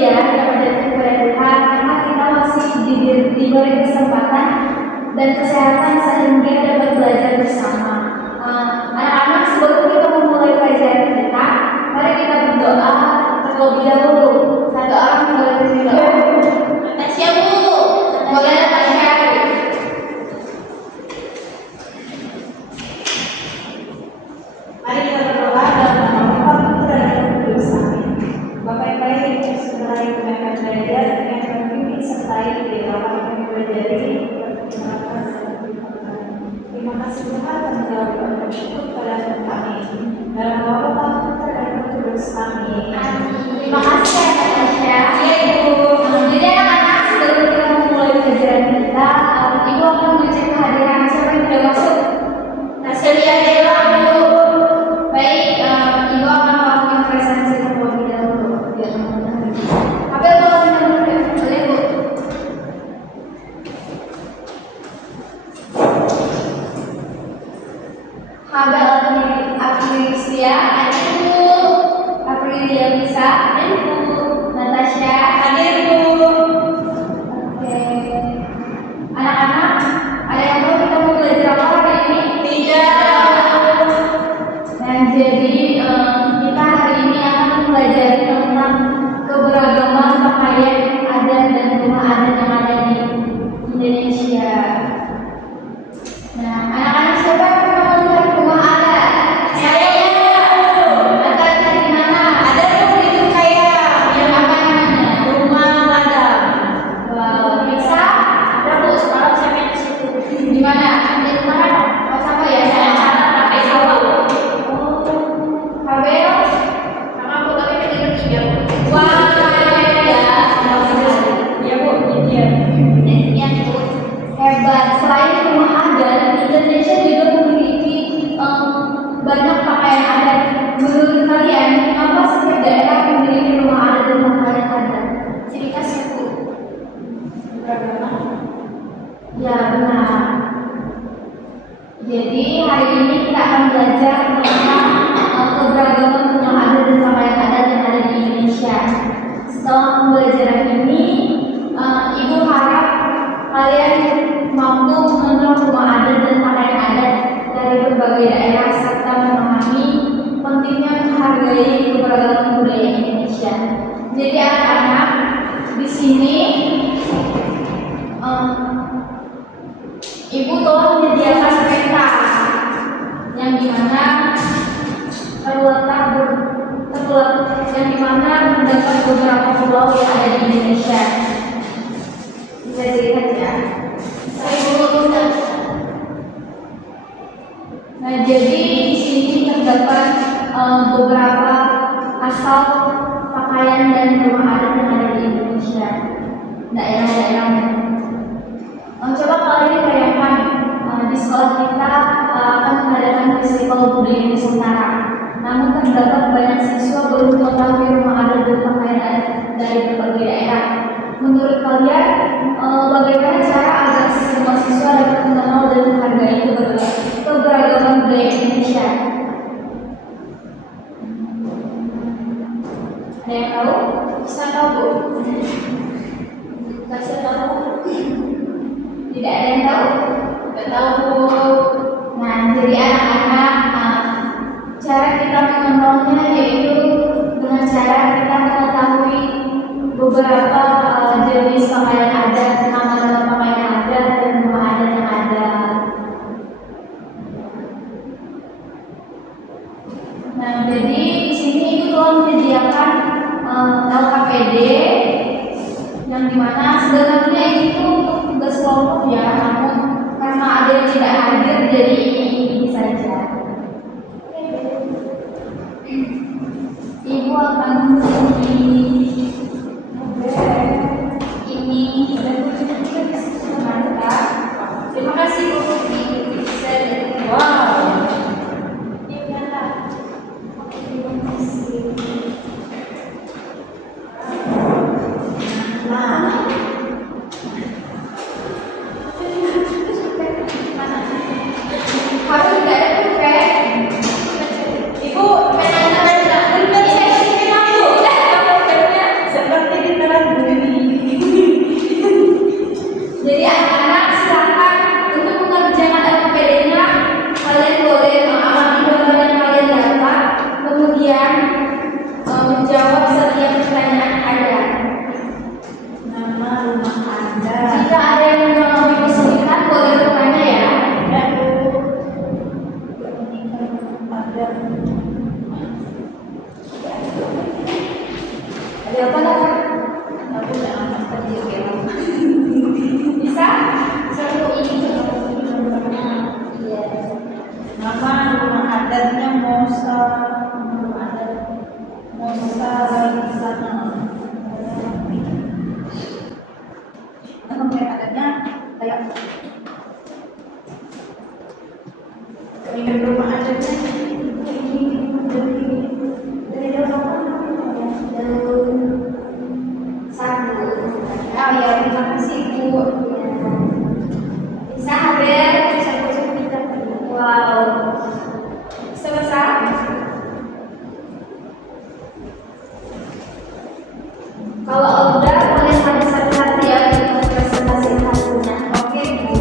ya kita panjatkan kepada Tuhan karena kita masih diberi kesempatan dan kesehatan sehingga dapat belajar bersama. Anak-anak, sebelum kita memulai pelajaran kita, mari kita berdoa terlebih dahulu. Satu orang boleh berdoa. Natasha Bu, boleh Natasha. Mari kita berdoa dalam nama Bapa, Putra dan Roh Kudus. Amin. Bapa yang baik, yang segala yang kami akan belajar, yang kami bimbing sertai di dalam apa yang kami pelajari, perkenalkan dan berdoa. Terima kasih Tuhan, kami telah bersyukur pada kami. Dalam nama Bapa, Putra dan Roh Kudus. Amin. Terima kasih Natasha. Iya Ibu. Jadi anak-anak, sebelum kita memulai pelajaran kita, Ibu akan mengecek kehadiran siapa yang sudah masuk. Naselia Dela Bu. Baik, Ibu akan melakukan presensi terlebih dahulu. Biar teman-teman. Apel tolong dulu ya, boleh Bu. Habel Aprilia, Bu. Aprilia bisa, dan Bu. Natasha, hadir Bu. Oke. Anak-anak, ada yang tahu kita mau belajar apa hari ini? Tidak. Nah, jadi kita hari ini akan mempelajari tentang keberagaman pakaian adat dan rumah adat yang ada di Indonesia. Nah, anak-anak siapa yang pernah melihat rumah adat? Saya. Adat dari mana? Ada begitu kaya. Yang apa namanya? Rumah adat. Wow, bisa? Ada Bu, semalam saya main di situ. Di mana? Di mana? Oh, sama ya, saya catat pakai sama. Kabel? Sama Bu, tapi pergi-pergi ya Bu. Wah, ya. Ya Bu, iya. Iya Bu. Hebat. Selain rumah adat, Indonesia juga memiliki banyak pakaian adat. Menurut kalian, apa setiap daerah memiliki rumah adat dan pakaian adat? Ciri khasnya Bu. Ya benar. Jadi hari ini kita akan belajar tentang keberagaman rumah adat dan pakaian adat yang ada di Indonesia. Setelah pembelajaran ini, Ibu harap kalian mampu mengenal rumah adat dan pakaian adat dari berbagai daerah serta memahami pentingnya menghargai keberagaman budaya Indonesia. Jadi anak-anak, di sini Ibu telah menyediakan peta yang dimana terdapat beberapa pulau yang ada di Indonesia. Bisa dilihat ya. Nah, jadi di sini terdapat beberapa asal pakaian dan rumah adat yang ada di Indonesia. Daerah-daerahnya. Coba kalian bayangkan di sekolah kita akan mengadakan festival budaya Nusantara. Namun terdapat banyak siswa belum mengetahui rumah adat dan pakaian adat dari berbagai daerah. Menurut kalian, bagaimana cara agar semua siswa dapat mengenal dan menghargai keberagaman budaya Indonesia? Ada yang tahu? Bisa tahu Bu? Kasih tahu? Tidak ada yang tahu? Tidak tahu Bu. Nah, jadi anak-anak, cara kita mengenalnya yaitu dengan cara kita mengetahui beberapa jenis pakaian adat, nama-nama pakaian adat dan rumah adat yang ada. Nah, jadi di sini itu telah menyediakan LKPD yang dimana sebenarnya itu untuk tugas kelompok ya, namun karena ada yang tidak hadir jadi ini saja. Ibu akan ini mantap. Terima kasih Bu. Wow. Kalau udah boleh pada satu-satu ya untuk presentasi hasilnya. Oke, Bu.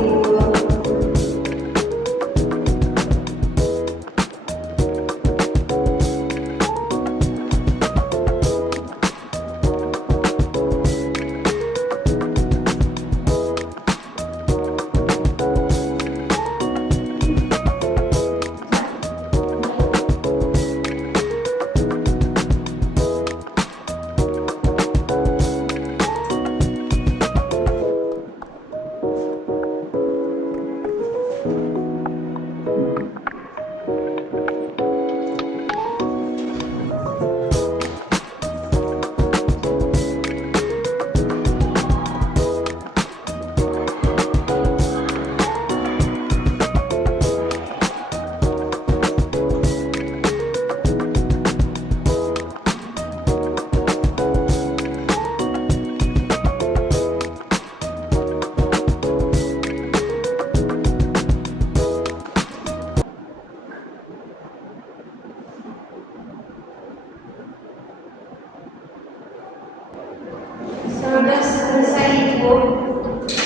Sudah selesai, Bu.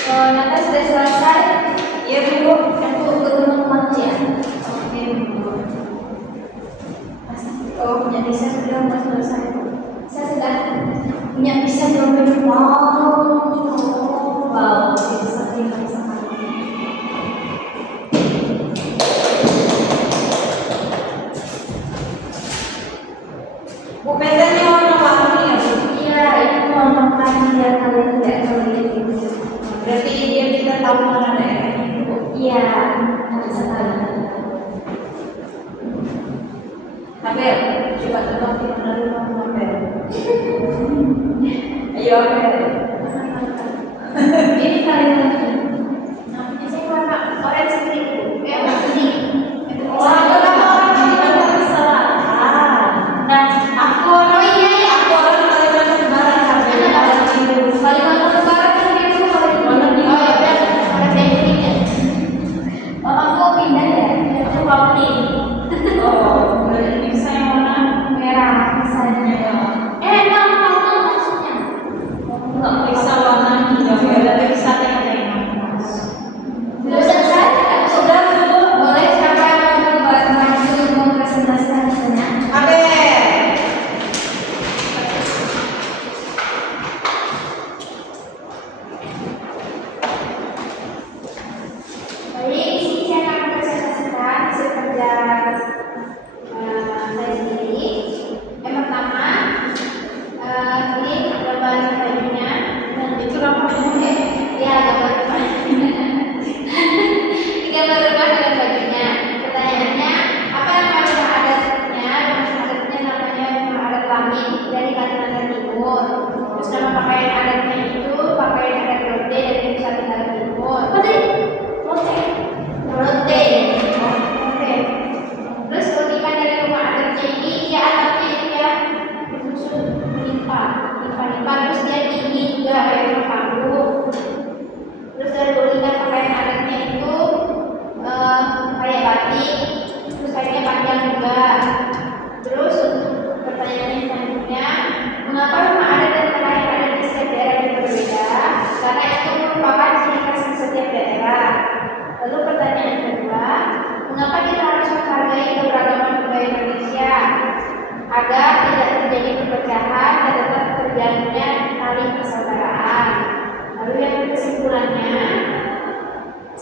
Nanti sudah selesai. Ya, Bu. Aku ke teman-teman ya. Oke, Bu. Oh, punya desain sudah mau selesai. Saya sudah punya bisa jawaban. Wow, bisa terima sekali. Bu, pengennya warna-warni ya, Bu? Iya, itu merupakan biar kalian tidak terlihat gitu. Berarti dia kita tahu mana daerahnya, Bu. Iya, harus sekali. Abel, coba tolong kita menerima Abel. Ayo, Abel. Ini kalian lagi. Namanya saya warna orange itu. Warna kuning. Wah, kenapa orang Kalimantan Selatan? Nah, Aku orang ini, aku orang Kalimantan Barat, Abel. Kalimantan Barat kan dia tuh Warna biru. Oh ya udah, warna kuning ya. Mamaku pindah ya, dia tuh warna kuning. Oh, berarti bisa yang warna Merah misalnya. Emang warna maksudnya? nggak bisa warna hijau ya, tapi bisa tengah-tengah. Sudah selesai? Sudah, Bu. Boleh siapa yang mau buat maju mau presentasi hasilnya? Abel. Baik, di sini saya akan presentasikan hasil kerja saya sendiri. Yang pertama, ini gambar bajunya. Dan Itu namanya ya gambar bajunya. Ini gambar rumah dengan bajunya. Pertanyaannya, apa nama rumah adatnya? Rumah adatnya namanya rumah adat Lamin dari Kalimantan Timur. Terus nama pakaian adatnya itu pakaian adat Rote dari Nusa Tenggara Timur. Apa tadi? Rote. Rote. Oke. Terus keunikan dari rumah adatnya ini dia atapnya itu ya disusun limpah. Terus dia tinggi juga kayak rumah panggung. Terus dari keunikan pakaian adatnya itu kayak batik. Terus kainnya panjang juga. Terus untuk pertanyaan yang selanjutnya, mengapa rumah adat dan pakaian adat di setiap daerah itu berbeda? Karena itu merupakan ciri khas di setiap daerah. Lalu pertanyaan kedua, mengapa kita harus menghargai keberagaman budaya Indonesia agar tidak terjadi perpecahan dan tetap terjalinnya tali persaudaraan? Lalu yang kesimpulannya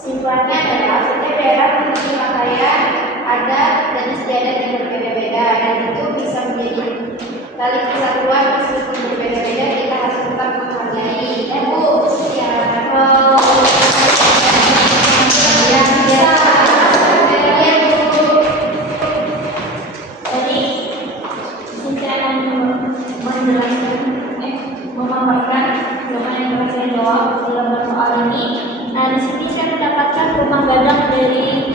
adalah setiap daerah memiliki pakaian adat dan istiadat yang berbeda-beda dan itu bisa menjadi tali persatuan meskipun berbeda-beda kita harus tetap menghargai. Bu, ya. Memaparkan domain yang akan saya jawab dalam soal ini. Nah, di sini saya mendapatkan rumah gadang dari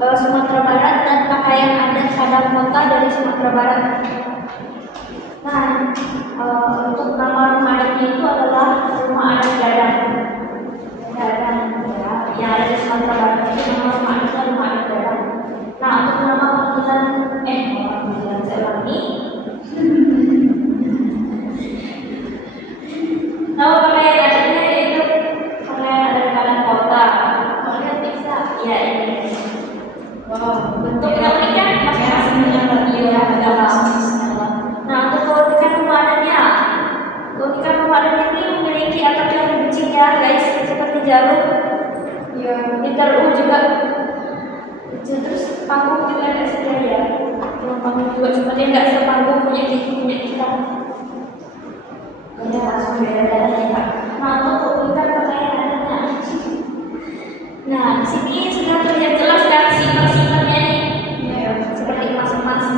Sumatera Barat dan pakaian adat Padang Kota dari Sumatera Barat. Nah, untuk nama rumah adatnya itu adalah rumah adat gadang. Gadang ya, yang ada di Sumatera Barat itu nama rumah adatnya rumah adat gadang. Nah, untuk nama panggilan saya ulangi. Nama pakaian adatnya yaitu pakaian adat Padang Kota. Lihat bisa. Ya ini. Wow. Bentuknya unik kan? Masing-masing punya iya ada masing-masing. Nah untuk keunikan rumah adatnya, keunikan rumah adat ini memiliki atap yang runcing ya guys, seperti jarum. Iya. Interul juga. Terus panggung juga ada sedia ya. Panggung juga sebenarnya nggak sepanggung punya kita. Ya langsung beda-beda ya Pak. Nah untuk keunikan pakaian adatnya. Nah di sini sudah terlihat jelas kan sifat-sifatnya nih. Seperti emas-emas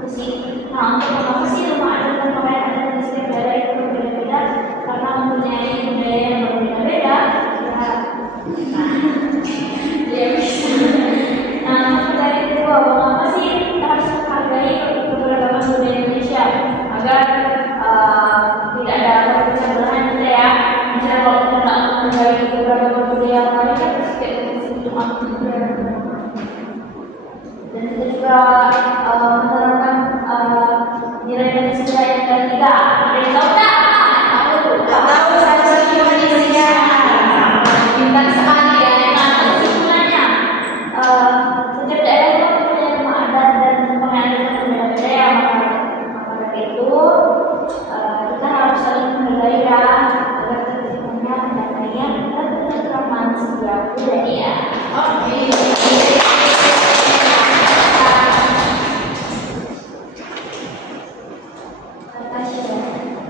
besi. Nah untuk mengapa sih rumah adat dan pakaian adat di setiap daerah itu berbeda-beda? Karena mempunyai budaya yang berbeda-beda. Ya bisa. Nah untuk dari kedua, mengapa sih kita harus menghargai keberagaman budaya Indonesia agar tidak ada perpecahan belahan kita ya. Misalnya kalau kita tak menghargai keberagaman budaya yang lain kan pasti kayak itu dan kita juga menerapkan nilai Pancasila yang ketiga. Ada yang tahu tak? Tahu saya Indonesia. Pintar sekali ya. Nah, kesimpulannya, setiap daerah itu punya rumah adat dan pakaian adat yang berbeda-beda ya. Maka dari itu kita harus saling menghargai ya agar terciptanya pendamaian dan ketentraman sebuah budaya. Oke.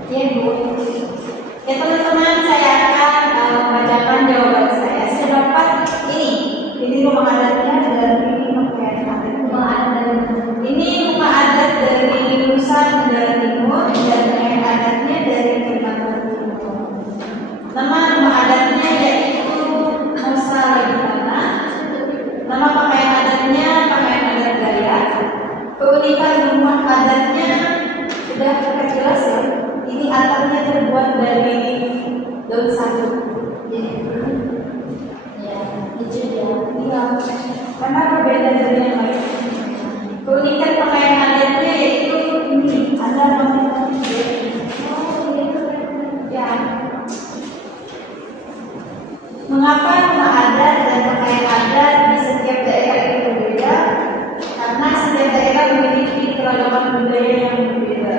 Ya Bu. Ya teman-teman, saya akan membacakan jawaban saya. Saya dapat ini rumah adatnya dari pakaian adat. Rumah adat Ini rumah adat dari Nusa Tenggara Timur dan pakaian adatnya dari Kalimantan Timur. Nama rumah adatnya yaitu Nusa Legitana. Nama pakaian adatnya pakaian adat Dayak. Keunikan rumah adatnya sudah terjelas ya. Ini atapnya terbuat dari daun sagu. ya itu dia. Iya, karena berbeda dari yang lain. Keunikan pakaian adatnya yaitu ini ada motif-motif. Ya. Mengapa rumah adat dan pakaian adat di setiap daerah itu berbeda? Karena setiap daerah memiliki keragaman budaya yang berbeda.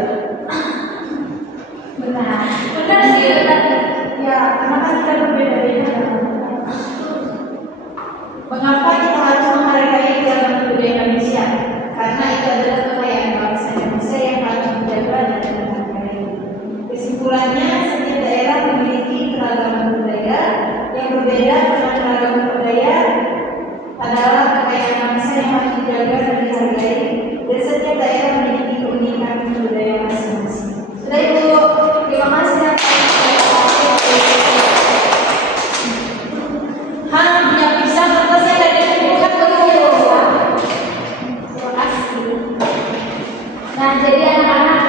Benar. Benar sih, benar. Ya, karena kan kita berbeda-beda. Mengapa kita harus menghargai keragaman budaya Indonesia? Karena itu adalah kekayaan bangsa Indonesia yang harus dijaga dan dihargai. Kesimpulannya, setiap daerah memiliki keragaman budaya yang berbeda karena keragaman budaya adalah kekayaan bangsa yang harus dijaga dan dihargai. Dan setiap daerah memiliki keunikan budaya masing-masing. Sudah Ibu, terima kasih. Punya bisa kertasnya dari bukan dulu. Terima kasih. Nah, jadi anak-anak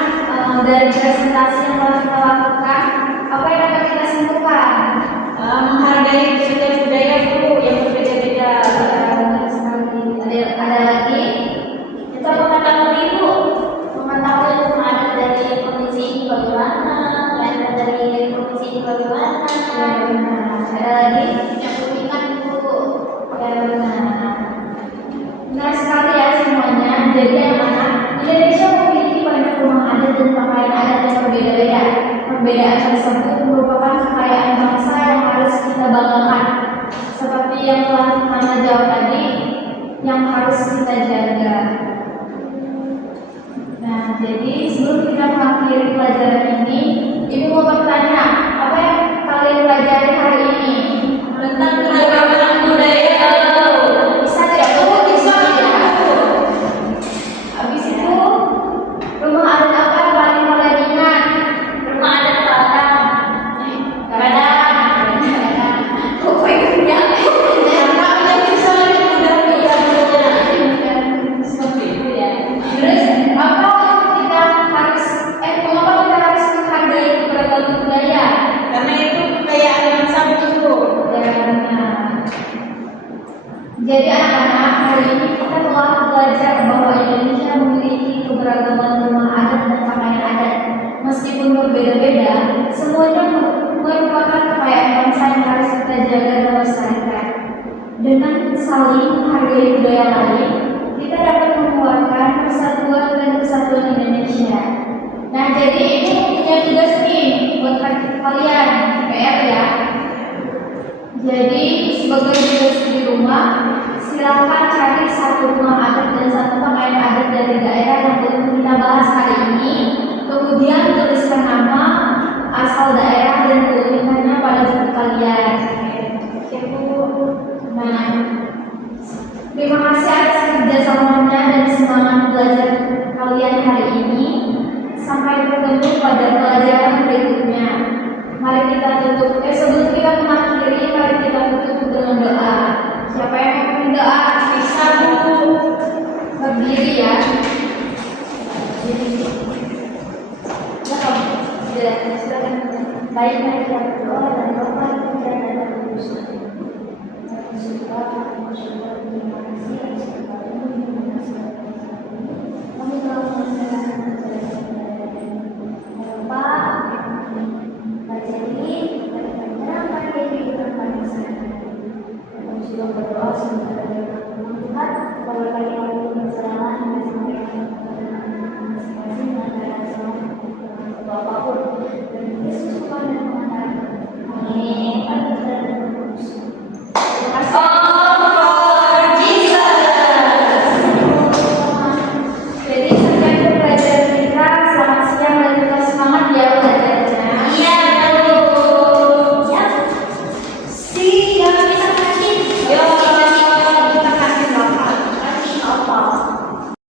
dari presentasi yang telah kita lakukan, apa yang dapat kita simpulkan? Menghargai setiap budaya dulu yang berbeda-beda. Benar sekali. Ada lagi? Kita mengetahui dulu, mengetahui rumah adat dari provinsi ini bagaimana, lain dari provinsi ini bagaimana. Ada lagi? Yang keunikan dulu. Ya benar. Benar sekali ya semuanya. Jadi anak-anak, Indonesia memiliki banyak rumah adat dan pakaian adat yang berbeda-beda. Perbedaan tersebut merupakan kekayaan bangsa yang harus kita banggakan. Seperti yang telah Mama jawab tadi, yang harus kita jaga. Nah, jadi sebelum kita mengakhiri pelajaran ini, Ibu mau bertanya, apa yang kalian pelajari hari ini? Tentang keragaman budaya. Bisa tidak? Bisa tidak? Habis itu, rumah adat apa yang paling kalian ingat? Rumah adat Padang. Padang. Kok ingatnya? Karena kita bisa lebih mudah Seperti itu ya. Terus apa kita harus mengapa kita harus menghargai keberagaman budaya? karena itu kekayaan bangsa betul. Jadi anak-anak, hari ini kita telah belajar bahwa Indonesia memiliki keberagaman rumah adat dan pakaian adat. Meskipun berbeda-beda, semuanya Dengan saling menghargai budaya lain, kita dapat menguatkan persatuan dan kesatuan Indonesia. Nah, jadi ini punya tugas nih buat kalian, PR ya. Jadi sebagai tugas di rumah, silakan cari satu rumah adat dan satu pakaian adat dari daerah yang kita bahas hari ini. Kemudian tuliskan nama, asal daerah dan keunikannya pada buku kalian. Oke Bu. Nah, terima kasih atas kerjasamanya dan semangat belajar kalian hari ini. Sampai bertemu pada pelajaran berikutnya. Mari kita tutup. Sebelum kita mengakhiri, mari kita tutup dengan doa. Siapa yang mau berdoa? Bisa Bu. Berdiri ya. Silakan. Baik, mari kita berdoa dan doa dan kudus. Terima kasih.